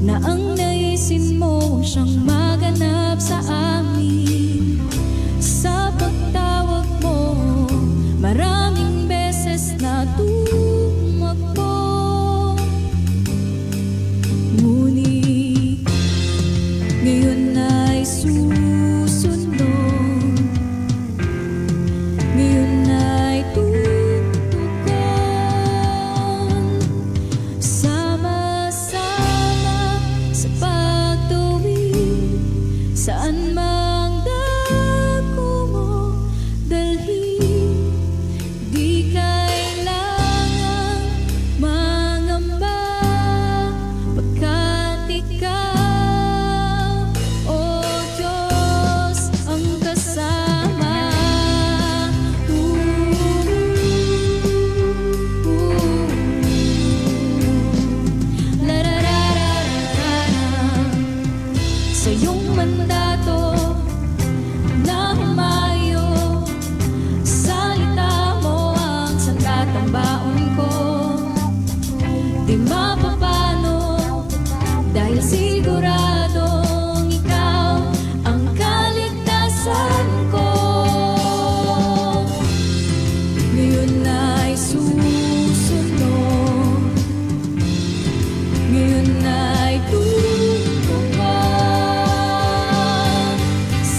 na ang naisin mo siyang maganap sa amin. Sa pagtawag mo, maraming beses na tumakbo, ngunit ngayon ay susunod, ngayon ay tutugon. Sama-sama sa pagtuwid, saan mang dako mo dalhin. Di kailangang mangamba, pagkat ikaw, o Diyos, ang kasama. Sa iyong mandato na humayo, salita mo ang sandatang baon ko. Di mapapano, dahil siguradong ikaw ang kaligtasan ko. Ngayon ay susunod, ngayon ay tutugon.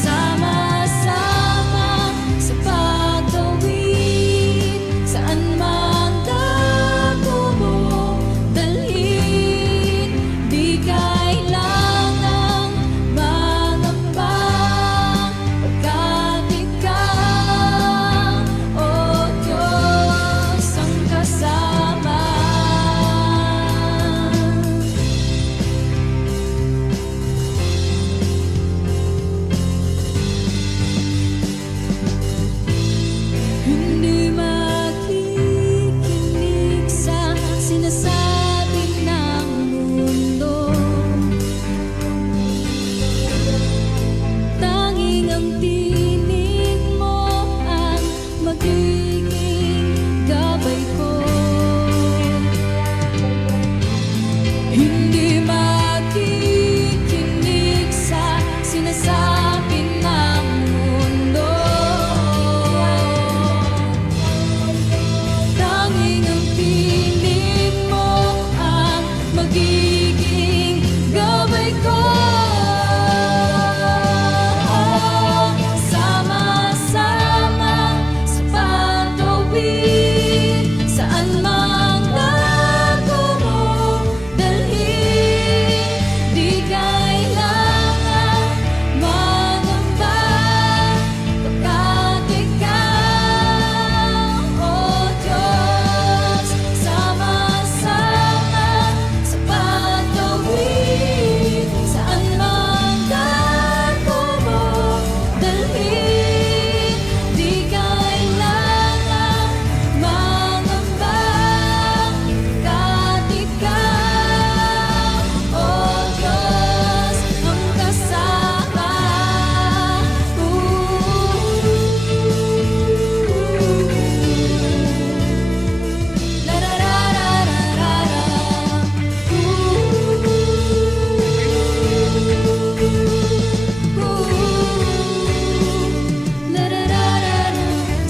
Sama-sama sa pagtawid, saan mang dako mo dalhin. Di kailangang mangamba, pagkat ikaw, o Diyos, ang kasama. Hindi makikinig sa sinasabi ng mundo, tanging ang tinig mo ang magiging gabay ko. Hindi makikinig sa sinasabi ng mundo, tanging ang tinig mo ang magiging gabay ko. Sama-sama sa pagtawid, saan mang dako mo dalhin. Di kailangan mangamba, pagkat ikaw, o Diyos, sama-sama sa pagtawid, saan mang dako mo dalhin. Di kailangan mangamba, pagkat ikaw, o Diyos, ang kasama.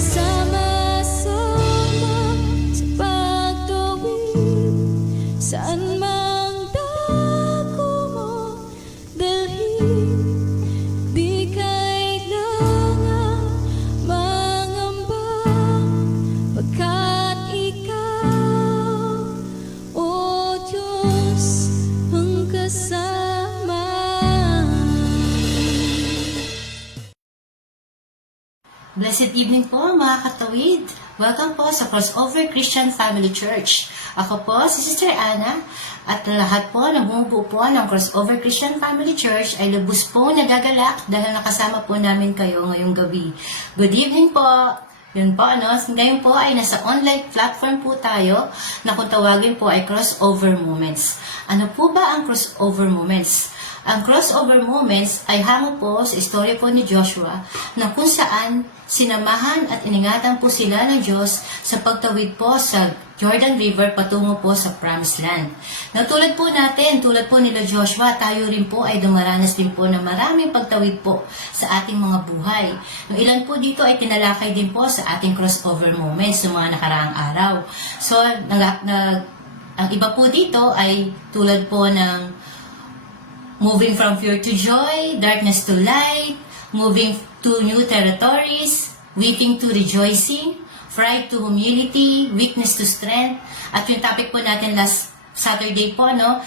Sama-sama sa pagtawid, saan mang dako mo dalhin. Di kailangan mangamba, pagkat ikaw, o Diyos, ang kasama. Blessed evening po mga katawid. Welcome po sa Crossover Christian Family Church. Ako po si Sister Anna at lahat po na bumubuo po ng Crossover Christian Family Church ay lubos po nagagalak dahil nakasama po namin kayo ngayong gabi. Good evening po! Yun po, ngayon po ay nasa online platform po tayo na kung tawagin po ay Crossover Moments. Ano po ba ang Crossover Moments? Ang crossover moments ay hango po sa istorya po ni Joshua na kung saan sinamahan at iningatan po sila ng Diyos sa pagtawid po sa Jordan River patungo po sa Promised Land. Na tulad po natin, tulad po nila Joshua, tayo rin po ay dumaranas din po ng maraming pagtawid po sa ating mga buhay. Yung ilan po dito ay tinalakay din po sa ating crossover moments sa mga nakaraang araw. So, ang iba po dito ay tulad po ng moving from fear to joy, darkness to light, moving to new territories, weeping to rejoicing, pride to humility, weakness to strength. At yung topic po natin last Saturday po, no?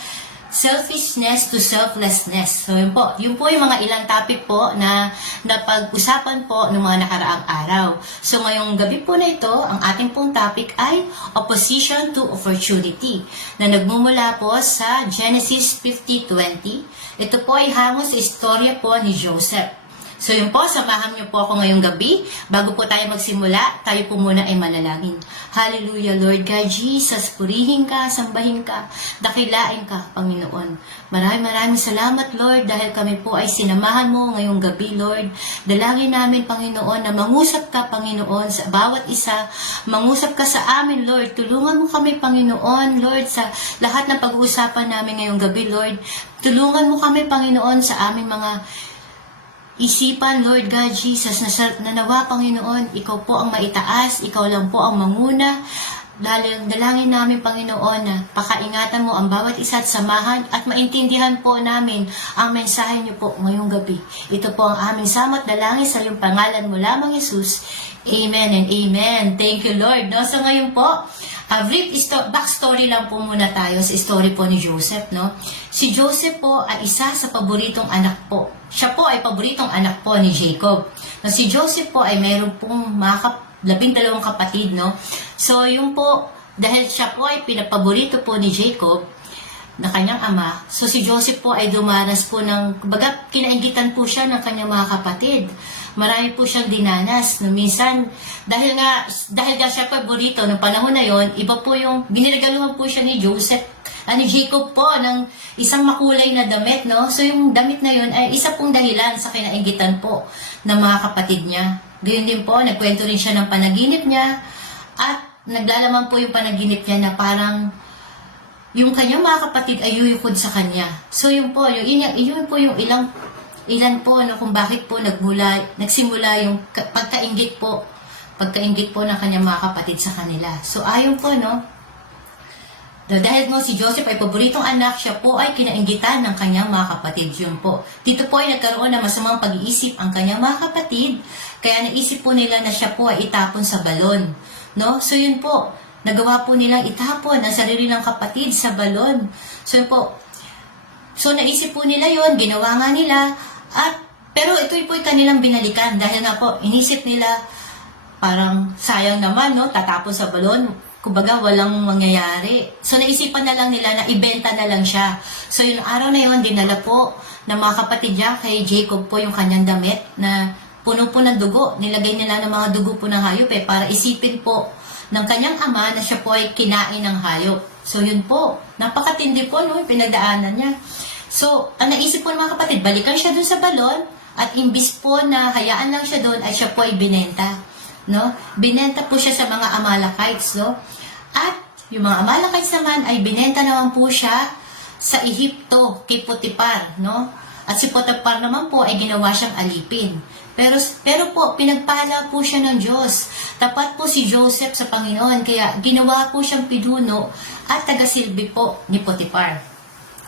Selfishness to selflessness. So yun po yung mga ilang topic po na napag-usapan po ng mga nakaraang araw. So ngayong gabi po na ito, ang ating pong topic ay opposition to opportunity na nagmumula po sa Genesis 50:20. Ito po ay hango sa istorya po ni Joseph. So yun po, samahan niyo po ako ngayong gabi. Bago po tayo magsimula, tayo po muna ay manalangin. Hallelujah, Lord God Jesus, purihin ka, sambahin ka, dakilain ka, Panginoon. Maraming salamat, Lord, dahil kami po ay sinamahan mo ngayong gabi, Lord. Dalangin namin, Panginoon, na mangusap ka, Panginoon, sa bawat isa. Mangusap ka sa amin, Lord. Tulungan mo kami, Panginoon, Lord, sa lahat ng pag-uusapan namin ngayong gabi, Lord. Tulungan mo kami, Panginoon, sa aming mga isipan, Lord God Jesus, na nawa, Panginoon, ikaw po ang maitaas, ikaw lang po ang manguna. Dalangin namin, Panginoon, na pakaingatan mo ang bawat isa at samahan at maintindihan po namin ang mensahe niyo po ngayong gabi. Ito po ang aming samot dalangin sa iyong pangalan mo lamang, Jesus. Amen and amen. Thank you, Lord. No? So ngayon po, brief backstory lang po muna tayo sa story po ni Joseph, no? Si Joseph po ay isa sa paboritong anak po. Siya po ay paboritong anak po ni Jacob. No, si Joseph po ay mayroon pong 12 kapatid, no? So, yung po, dahil siya po ay pinapaborito po ni Jacob, na kanyang ama, so si Joseph po ay dumanas po ng, kumbaga, kinaingitan po siya ng kanyang mga kapatid. Marami po siyang dinanas. No, minsan, dahil siya paborito, noong panahon na yon, iba po yung, biniregaluhan po siya ni Jacob po, ng isang makulay na damit, no? So, yung damit na yon ay isa pong dahilan sa kinaingitan po ng mga kapatid niya. Gayun din po, nagkwento rin siya ng panaginip niya, at naglalaman po yung panaginip niya na parang, yung kanyang mga kapatid ay yuyukod sa kanya. So, yun po yung ilan po no, kung bakit po nagsimula yung pagkainggit po ng kanyang mga kapatid sa kanila. So ayon po, no, dahil mo si Joseph ay paboritong anak, siya po ay kinainggitan ng kanyang mga kapatid. Yun po, dito po ay nagkaroon ng masamang pag-iisip ang kanyang mga kapatid, kaya naisip po nila na siya po ay itapon sa balon, no? So yun po, nagawa po nilang itapon ang sarili ng kapatid sa balon. So yun po, so naisip po nila yon, ginawa nga nila. Pero ito po yung kanilang binalikan dahil nga po, inisip nila parang sayang naman, no, tatapon sa balon, kumbaga walang mangyayari. So naisipan na lang nila na ibenta na lang siya. So yung araw na yun, dinala po ng mga kapatid niya kay Jacob po yung kanyang damit na puno po ng dugo. Nilagay nila ng mga dugo po ng hayop para isipin po ng kanyang ama na siya po ay kinain ng hayop. So yun po, napakatindi po, no, yung pinagdaanan niya. So, ang naisip po ng mga kapatid, balikan siya dun sa balon, at imbis po na hayaan lang siya doon, ay siya po ay binenta. No? Binenta po siya sa mga Amalekites, no? At yung mga Amalekites naman ay binenta naman po siya sa Ehipto, kay Potiphar, no? At si Potiphar naman po ay ginawa siyang alipin. Pero po, pinagpala po siya ng Diyos. Tapat po si Joseph sa Panginoon, kaya ginawa po siyang pinuno at tagasilbi po ni Potiphar.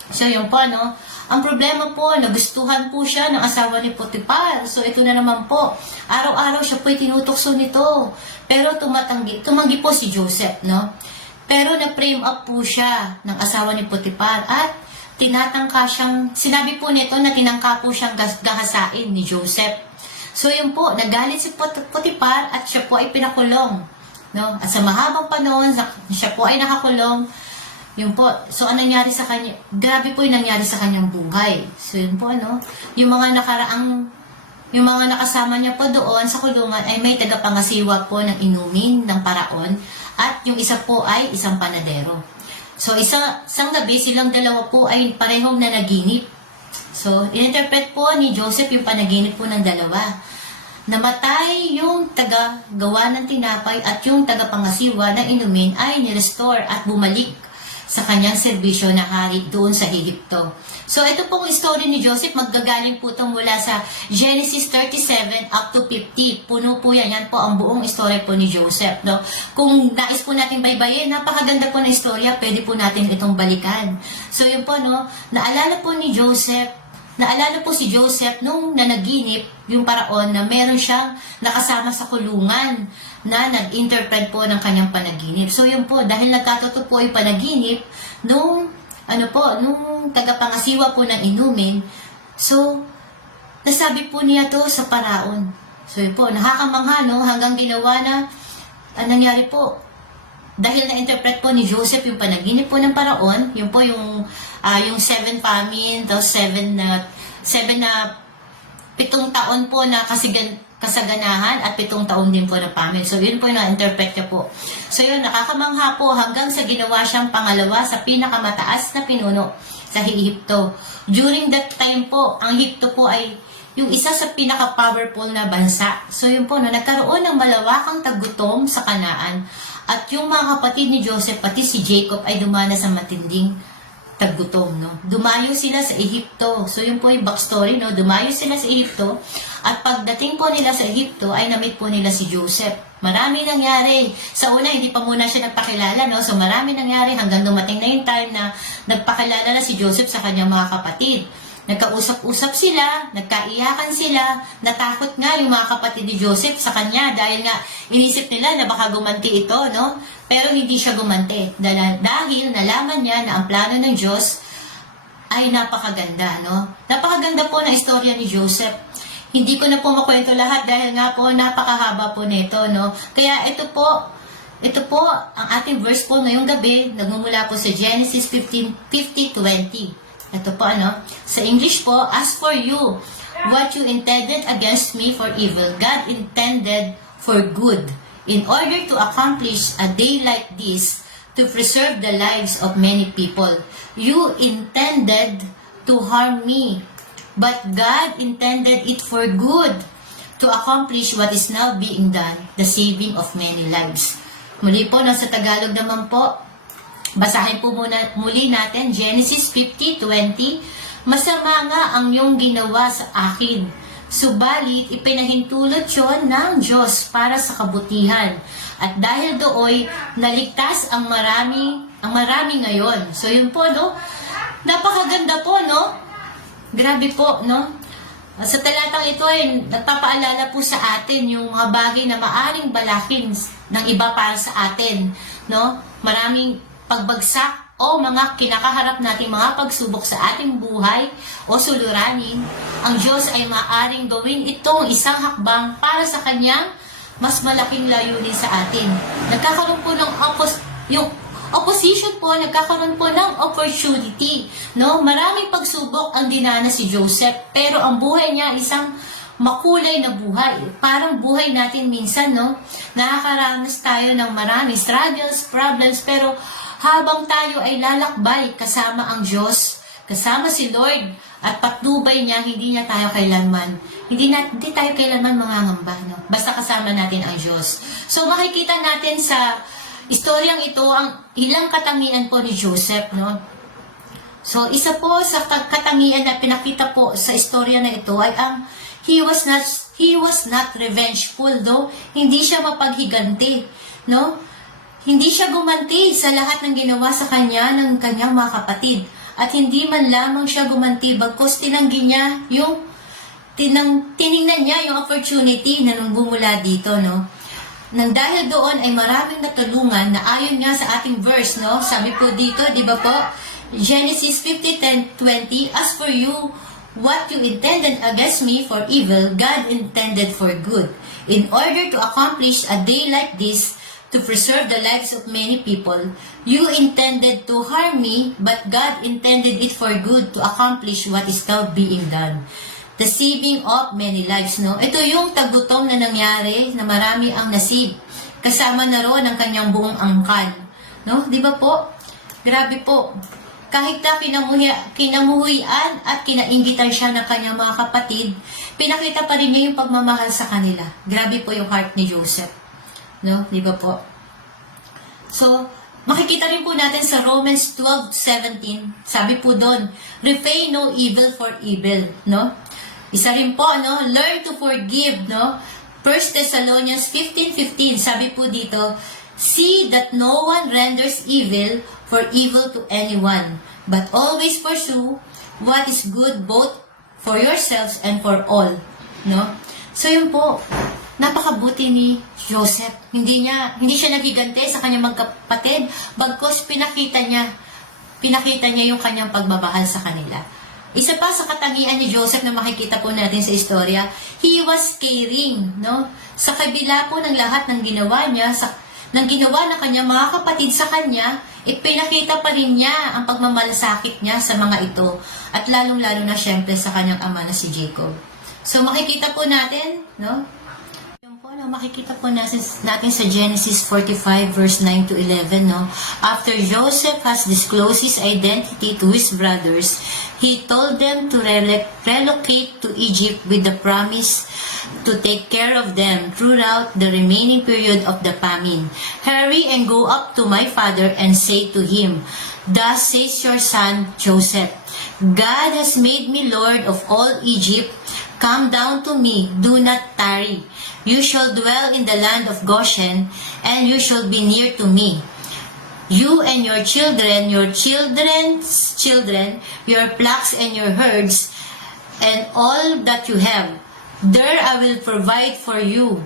So, yun po, no? Ang problema po, nagustuhan po siya ng asawa ni Potiphar. So, ito na naman po. Araw-araw siya po tinutokso nito. Pero tumanggi po si Joseph, no? Pero na-frame up po siya ng asawa ni Potiphar at tinatangka siyang, sinabi po nito na tinangka po siyang gahasain ni Joseph. So, yun po, nagalit si Potiphar at siya po ay pinakulong, no? At sa mahabang panahon, siya po ay nakakulong. Yun po, so anong nangyari sa kanya? Grabe po yung nangyari sa kanyang buhay. So yun po, no? Yung mga nakasama niya po doon sa kulungan ay may tagapangasiwa po ng inumin ng paraon at yung isa po ay isang panadero. So isang gabi silang dalawa po ay parehong nanaginip. So, in-interpret po ni Joseph yung panaginip po ng dalawa. Namatay yung taga-gawa ng tinapay at yung taga-pangasiwa na inumin ay nirestore at bumalik sa kanyang serbisyo na hari doon sa Ehipto. So, ito pong story ni Joseph, maggagaling po itong mula sa Genesis 37 up to 50. Puno po yan. Yan po ang buong story po ni Joseph. No? Kung nais po natin baybayin, napakaganda po na istorya, pwede po natin itong balikan. So, yun po, no? Naalala po si Joseph nung nanaginip yung paraon na meron siyang nakasama sa kulungan na nag-interpret po ng kanyang panaginip. So yun po, dahil nagkatotoo po yung panaginip nung tagapangasiwa po ng inumin, so nasabi po niya to sa paraon. So yun po, nakakamangha, no? Hanggang ginawa na, nangyari po, dahil na-interpret po ni Joseph yung panaginip po ng paraon, yun po yung 7 famine, tapos 7 na 7 taon po na kasaganahan at 7 taon din po na famine. So, yun po yung na-interpret niya po. So, yun, nakakamangha po hanggang sa ginawa siyang pangalawa sa pinakamataas na pinuno sa Ehipto. During that time po, ang Ehipto po ay yung isa sa pinaka-powerful na bansa. So, yun po, no, nagkaroon ng malawakang tagutom sa Kanaan. At yung mga kapatid ni Joseph, pati si Jacob, ay dumana sa matinding taggutom, no? Dumayo sila sa Ehipto. So, yun po yung backstory, no? Dumayo sila sa Ehipto. At pagdating po nila sa Ehipto, ay na-meet po nila si Joseph. Marami nangyari. Sa una, hindi pa muna siya nagpakilala, no? So, marami nangyari hanggang dumating na yung time na nagpakilala na si Joseph sa kanyang mga kapatid. Nagkausap-usap sila, nagkaiyakan sila, natakot nga yung mga kapatid ni Joseph sa kanya dahil nga inisip nila na baka gumanti ito, no? Pero hindi siya gumanti dahil nalaman niya na ang plano ng Diyos ay napakaganda, no? Napakaganda po ng istorya ni Joseph. Hindi ko na po makwento lahat dahil nga po napakahaba po nito, no? Kaya ito po ang ating verse po ngayong gabi, nagmumula po sa Genesis 50:20. Ito po, sa English po, as for you, what you intended against me for evil, God intended for good, in order to accomplish a day like this, to preserve the lives of many people. You intended to harm me, but God intended it for good, to accomplish what is now being done, the saving of many lives. Muli po, sa Tagalog naman po, basahin po muna muli natin, Genesis 50:20. Masama nga ang iyong ginawa sa akin, subalit ipinahintulot yon ng Diyos para sa kabutihan. At dahil dooy, naligtas ang marami ngayon. So yun po, no? Napakaganda po, no? Grabe po, no? Sa talatang ito ay nagpapaalala po sa atin yung mga bagay na maaring balakin ng iba para sa atin, no? Maraming pagbagsak o mga kinakaharap nating mga pagsubok sa ating buhay o suliranin, ang Diyos ay maaaring gawin itong isang hakbang para sa Kanyang mas malaking layunin sa atin. Nagkakaroon po ng yung opposition po, nagkakaroon po ng opportunity. No? Maraming pagsubok ang dinanas si Joseph, pero ang buhay niya isang makulay na buhay. Parang buhay natin minsan, no? Nakakaranas tayo ng maraming struggles, problems, pero habang tayo ay lalakbay kasama ang Diyos, kasama si Lord, at patnubay niya, hindi tayo kailanman mangangamba, no? Basta kasama natin ang Diyos. So makikita natin sa istoryang ito ang ilang katangian po ni Joseph, no? So isa po sa katangian na pinakita po sa istorya na ito ay ang he was not revengeful, though hindi siya mapaghiganti, no? Hindi siya gumanti sa lahat ng ginawa sa kanya ng kanyang mga kapatid. At hindi man lamang siya gumanti, bagkus tiningnan niya yung opportunity na nunggumula dito, no? Nang dahil doon ay maraming natulungan na ayon nga sa ating verse, no? Sabi po dito, di ba po? Genesis 50:20, as for you, what you intended against me for evil, God intended for good, in order to accomplish a day like this, to preserve the lives of many people. You intended to harm me, but God intended it for good to accomplish what is now being done, the saving of many lives, no? Ito yung tagutom na nangyari, na marami ang nasib. Kasama na roon ang kanyang buong angkan, no? Di ba po? Grabe po. kahit na kinamuhian at kinainggitan siya ng kanyang mga kapatid, pinakita pa rin niya yung pagmamahal sa kanila. Grabe po yung heart ni Joseph. No? Di ba po? So, makikita rin po natin sa Romans 12:17, sabi po doon, repay no evil for evil, no? Isa rin po, no? Learn to forgive, no? 1 Thessalonians 15:15, sabi po dito, see that no one renders evil for evil to anyone, but always pursue what is good both for yourselves and for all, no? So yun po, napakabuti ni Joseph. Hindi siya nagigante sa kanyang magkapatid, bagkus pinakita niya yung kanyang pagmamahal sa kanila. Isa pa sa katangian ni Joseph na makikita po natin sa istorya, he was caring, no? Sa kabila po ng lahat ng ginawa niya, ng ginawa ng kanyang mga kapatid sa kanya, ipinakita pa rin niya ang pagmamalasakit niya sa mga ito. At lalong-lalo na syempre sa kanyang ama na si Jacob. So makikita po natin, no? Yung po na makikita po natin sa Genesis 45 verse 9 to 11, no? After Joseph has disclosed his identity to his brothers, he told them to relocate to Egypt with the promise to take care of them throughout the remaining period of the famine. Hurry and go up to my father and say to him, thus says your son Joseph, God has made me Lord of all Egypt. Come down to me, do not tarry. You shall dwell in the land of Goshen, and you shall be near to me. You and your children, your children's children, your flocks and your herds, and all that you have. There I will provide for you.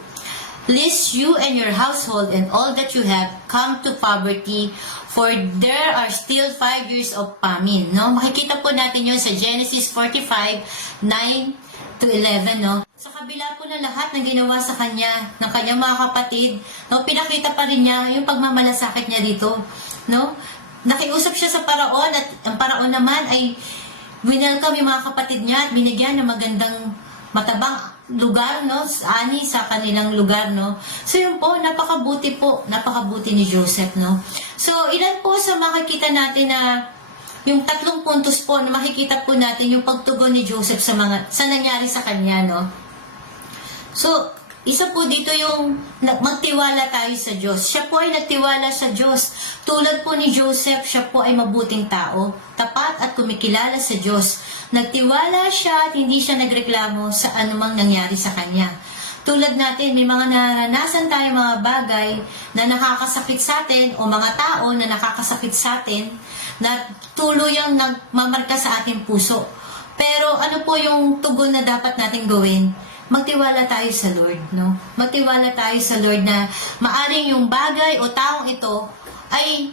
Lest you and your household and all that you have come to poverty, for there are still 5 years of famine. No? Makikita po natin yun sa Genesis 45, 9 to 11. No? Sa kabila po ng lahat ng ginawa sa kanya, ng kanyang mga kapatid, no? Pinakita pa rin niya yung pagmamalasakit niya dito. No? Nakiusap siya sa Paraon at ang Paraon naman ay winelcome yung mga kapatid niya at binigyan ng magandang matabang lugar, no? Ani sa kanilang lugar, no? So yun po, napakabuti ni Joseph, no? So ilan po sa makikita natin na yung 3 puntos po na makikita po natin yung pagtugon ni Joseph sa nangyari sa kanya, no? So isa po dito yung magtiwala tayo sa Diyos. Siya po ay nagtiwala sa Diyos. Tulad po ni Joseph, siya po ay mabuting tao, tapat at kumikilala sa Diyos. Nagtiwala siya at hindi siya nagreklamo sa anumang nangyari sa kanya. Tulad natin, may mga naranasan tayo mga bagay na nakakasakit sa atin o mga tao na nakakasakit sa atin na tuluyang nagmamarka sa ating puso. Pero ano po yung tugon na dapat natin gawin? Magtiwala tayo sa Lord, no? Magtiwala tayo sa Lord na maaring yung bagay o taong ito ay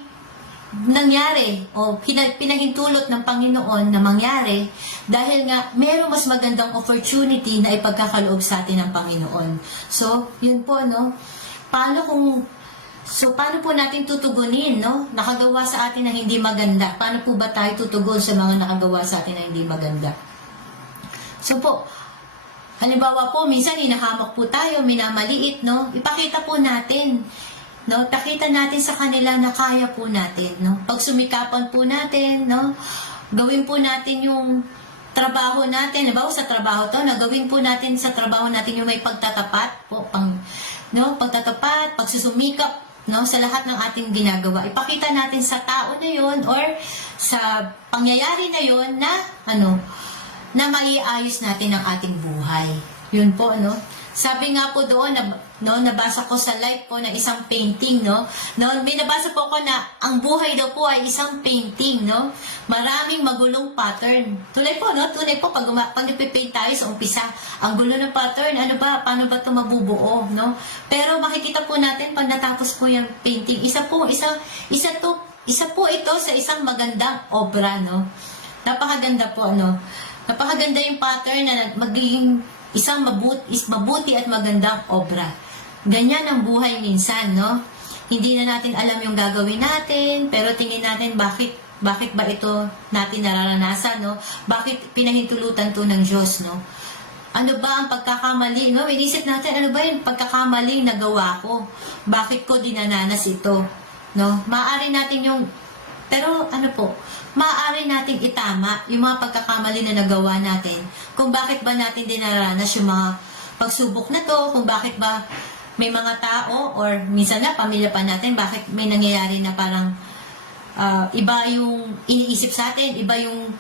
nangyari o pinahintulot ng Panginoon na mangyari dahil nga mayroong mas magandang opportunity na ipagkakaloob sa atin ng Panginoon. So, yun po, no? Paano po natin tutugunin, no? Nakagawa sa atin na hindi maganda. Paano po ba tayo tutugon sa mga nakagawa sa atin na hindi maganda? So po, halimbawa po, minsan hinahamak po tayo, minamaliit, no? Ipakita po natin, no? Pakita natin sa kanila na kaya po natin, no? Pagsumikapan po natin, no? Gawin po natin yung trabaho natin. Halimbawa sa trabaho to, gawin po natin sa trabaho natin yung may pagtatapat po, pagtatapat, pagsusumikap, no? Sa lahat ng ating ginagawa. Ipakita natin sa tao na yon or sa pangyayari na yon na, na maiayos natin ang ating buhay. Yun po, no? Sabi nga po doon, nabasa ko sa live po na isang painting, no? May nabasa po ko na ang buhay daw po ay isang painting, no? Maraming magulong pattern. Tunay po, no? Tunay po, pag ipipaint tayo sa umpisa, ang gulo ng pattern, paano ba ito mabubuo, no? Pero makikita po natin, pag natapos po yung painting, isa po ito sa isang magandang obra, no? Napakaganda po, no? Napakaganda yung pattern na magiging isang mabuti at magandang obra. Ganyan ang buhay minsan, no? Hindi na natin alam yung gagawin natin, pero tingin natin bakit ba ito natin nararanasan, no? Bakit pinahintulutan to ng Diyos, no? Ano ba ang pagkakamali, no? Inisip natin, ano ba yung pagkakamali na gawa ko? Bakit ko dinananas ito? No? Maaari natin yung, pero ano po, maaari nating itama yung mga pagkakamali na nagawa natin, kung bakit ba natin dinaranas yung mga pagsubok na to, kung bakit ba may mga tao or minsan na pamilya pa natin, bakit may nangyayari na parang iba yung iniisip sa atin, iba yung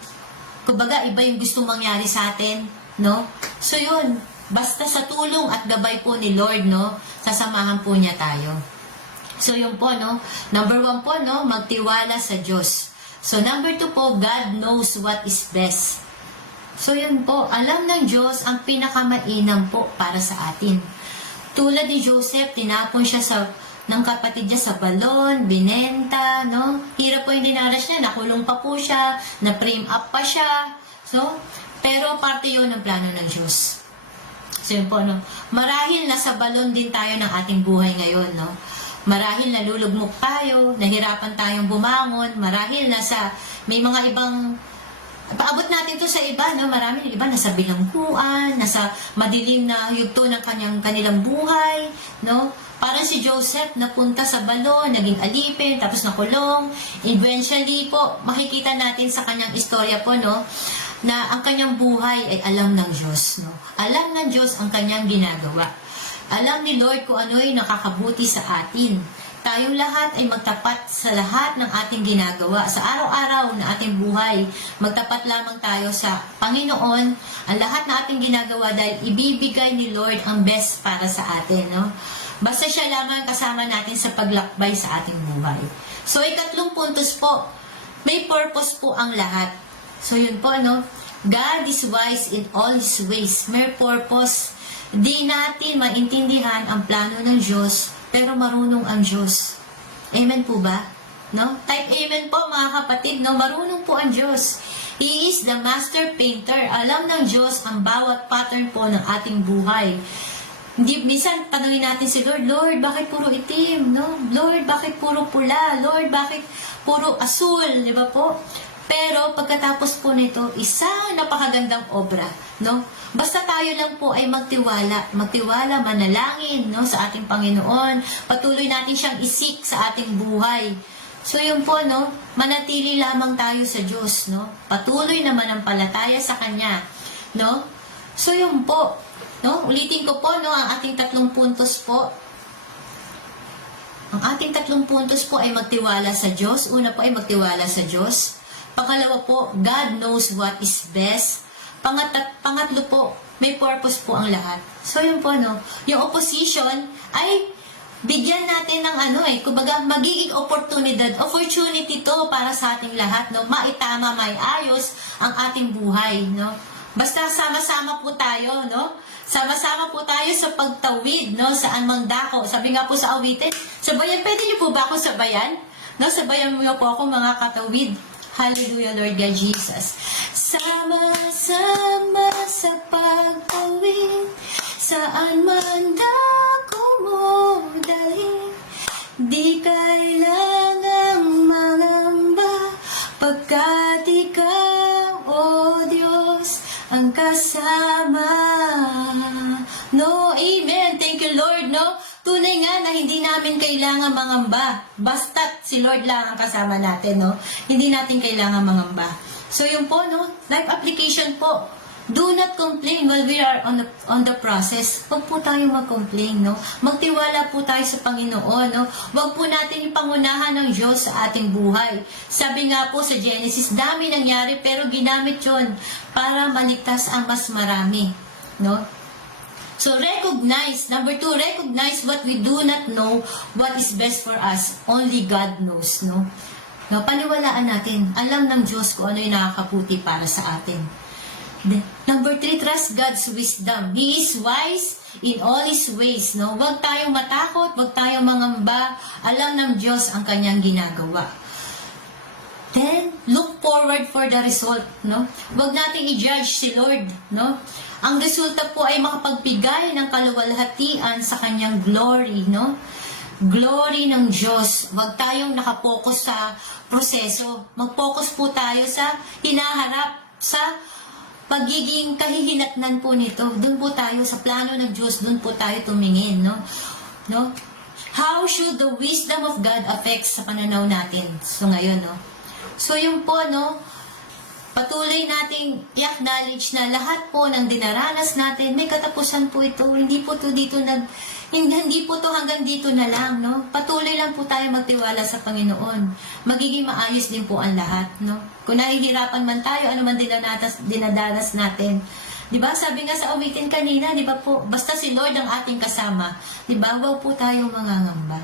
gusto mangyari sa atin, no? So yun, basta sa tulong at gabay po ni Lord, no, sasamahan po niya tayo. So yun po, no, number 1 po, no, magtiwala sa Diyos. So number 2 po, God knows what is best. So yun po, alam ng Diyos ang pinakamainam po para sa atin. Tulad ni Joseph, tinapon siya ng kapatid niya sa balon, binenta, no? Hirap po yung dinaras niya, nakulong pa po siya, na-frame up pa siya. So, pero parte yun ng plano ng Diyos. So yun po, no? Marahil nasa balon din tayo ng ating buhay ngayon, no? Marahil nalulugmok tayo, nahirapan tayong bumangon, marahil may mga ibang paabot natin to sa iba, no? Marami iba nasa bilangguan, nasa madilim na yugto ng kanilang buhay, no? Parang si Joseph napunta sa balon, naging alipin, tapos nakulong. Eventually po, makikita natin sa kanyang istorya po, no, na ang kanyang buhay ay alam ng Diyos, no? Alam ng Diyos ang kanyang ginagawa. Alam ni Lord kung ano ay nakakabuti sa atin. Tayong lahat ay magtapat sa lahat ng ating ginagawa. Sa araw-araw na ating buhay, magtapat lamang tayo sa Panginoon, ang lahat na ating ginagawa dahil ibibigay ni Lord ang best para sa atin, no? Basta siya lamang kasama natin sa paglakbay sa ating buhay. So, ikatlong puntos po, may purpose po ang lahat. So, yun po, no? God is wise in all His ways. May purpose. Di natin maintindihan ang plano ng Diyos, pero marunong ang Diyos. Amen po ba? No? Type amen po mga kapatid, no? Marunong po ang Diyos. He is the master painter. Alam ng Diyos ang bawat pattern po ng ating buhay. Hindi, minsan tanungin natin si Lord, Lord, bakit puro itim? No? Lord, bakit puro pula? Lord, bakit puro asul? Di ba po? Pero pagkatapos po nito, isang napakagandang obra, no? Basta tayo lang po ay magtiwala, manalangin, no, sa ating Panginoon. Patuloy natin siyang isik sa ating buhay. So yun po, no, manatili lamang tayo sa Diyos, no? Patuloy na manampalataya sa Kanya, no? So yun po, no? Ulitin ko po, no, ang ating 3 puntos po. Ang ating 3 puntos po ay magtiwala sa Diyos. Una po ay magtiwala sa Diyos. Pangalawa po, God knows what is best. Pangatlo po, may purpose po ang lahat. So yun po, no, yung opposition ay bigyan natin ng kumbaga magiging opportunity to para sa ating lahat, no, maitama, maiayos ang ating buhay, no. Basta sama-sama po tayo, no. Sama-sama po tayo sa pagtawid, no, saan mang dako. Sabi nga po sa awitin, sabayan, pwede niyo po ba ako sabayan? No, sabayan mo po ako mga katawid. Hallelujah, Lord God Jesus. Sama-sama sa pagtawid, saan man dako mo dalhin. Di kailangang mangamba, pagkat ikaw, O Diyos, ang kasama. No, amen. Thank you, Lord, no? Tunay nga na hindi namin kailangan mangamba. Basta't si Lord lang ang kasama natin, no? Hindi natin kailangan mangamba. So, yun po, no? Life application po. Do not complain while we are on the process. Huwag po tayo mag-complain, no? Magtiwala po tayo sa Panginoon, no? Huwag po natin ipangunahan ng Diyos sa ating buhay. Sabi nga po sa Genesis, dami nangyari pero ginamit yun para maligtas ang mas marami, no? So, recognize. Number 2, recognize what we do not know, what is best for us. Only God knows, no? No, paniwalaan natin. Alam ng Diyos kung ano yung nakakaputi para sa atin. Number 3, trust God's wisdom. He is wise in all His ways, no? Huwag tayong matakot, huwag tayong mangamba. Alam ng Diyos ang kanyang ginagawa. Then, look forward for the result, no? Huwag nating i-judge si Lord, no? Ang resulta po ay makapagbigay ng kaluwalhatian sa kanyang glory, no? Glory ng Diyos. Huwag tayong nakapokus sa proseso. Mag-focus po tayo sa hinaharap, sa pagiging kahihinatnan po nito. Doon po tayo sa plano ng Diyos, doon po tayo tumingin, no? No? How should the wisdom of God affect sa pananaw natin? So ngayon, no? So yun po, no, patuloy nating i-acknowledge na lahat po ng dinaranas natin, may katapusan po ito. Hindi po to hanggang dito na lang, no? Patuloy lang po tayo magtiwala sa Panginoon. Magiging maayos din po ang lahat, no? Kung nahihirapan man tayo, ano man dinadanas natin. 'Di ba? Sabi nga sa awitin kanina, 'di ba po, basta si Lord ang ating kasama, 'di ba? Huwag po tayong mangangamba.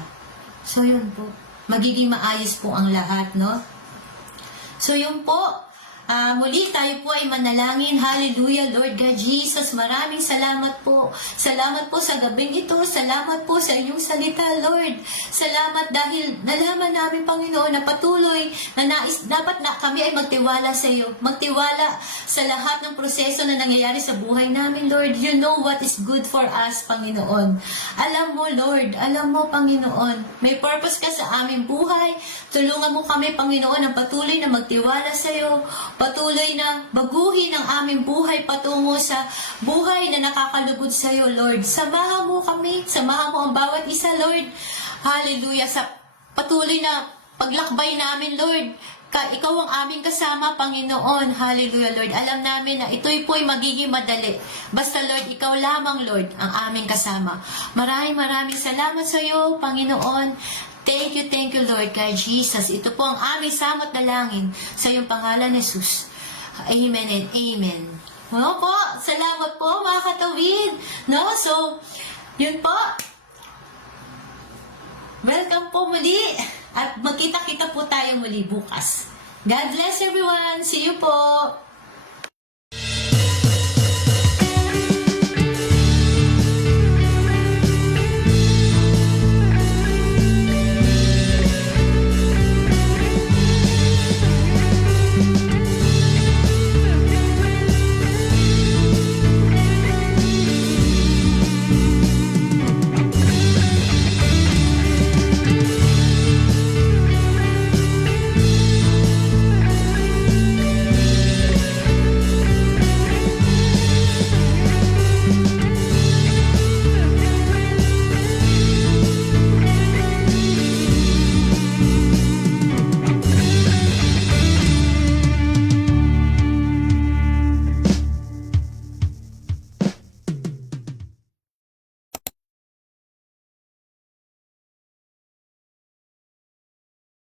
So yun po. Magiging maayos po ang lahat, no? So yun po. Muli tayo po ay manalangin. Hallelujah, Lord God Jesus. Maraming salamat po. Salamat po sa gabing ito. Salamat po sa iyong salita, Lord. Salamat dahil nalaman namin, Panginoon, na patuloy na dapat na kami ay magtiwala sa iyo. Magtiwala sa lahat ng proseso na nangyayari sa buhay namin, Lord. You know what is good for us, Panginoon. Alam mo, Lord. Alam mo, Panginoon. May purpose ka sa aming buhay. Tulungan mo kami, Panginoon, ang patuloy na magtiwala sa iyo. Patuloy na baguhin ang aming buhay patungo sa buhay na nakakalugod sa iyo, Lord. Samahan mo kami, samahan mo ang bawat isa, Lord. Hallelujah. Sa patuloy na paglakbay namin, Lord. Ikaw ang aming kasama, Panginoon. Hallelujah, Lord. Alam namin na ito'y po'y magiging madali. Basta, Lord, ikaw lamang, Lord, ang aming kasama. Maraming salamat sa iyo, Panginoon. Thank you, Lord, kay Jesus. Ito po ang aming samot dalangin sa iyong pangalan, Jesus. Amen and amen. No po, salamat po, mga katawid. No, so, yun po. Welcome po muli. At magkita-kita po tayo muli bukas. God bless everyone. See you po.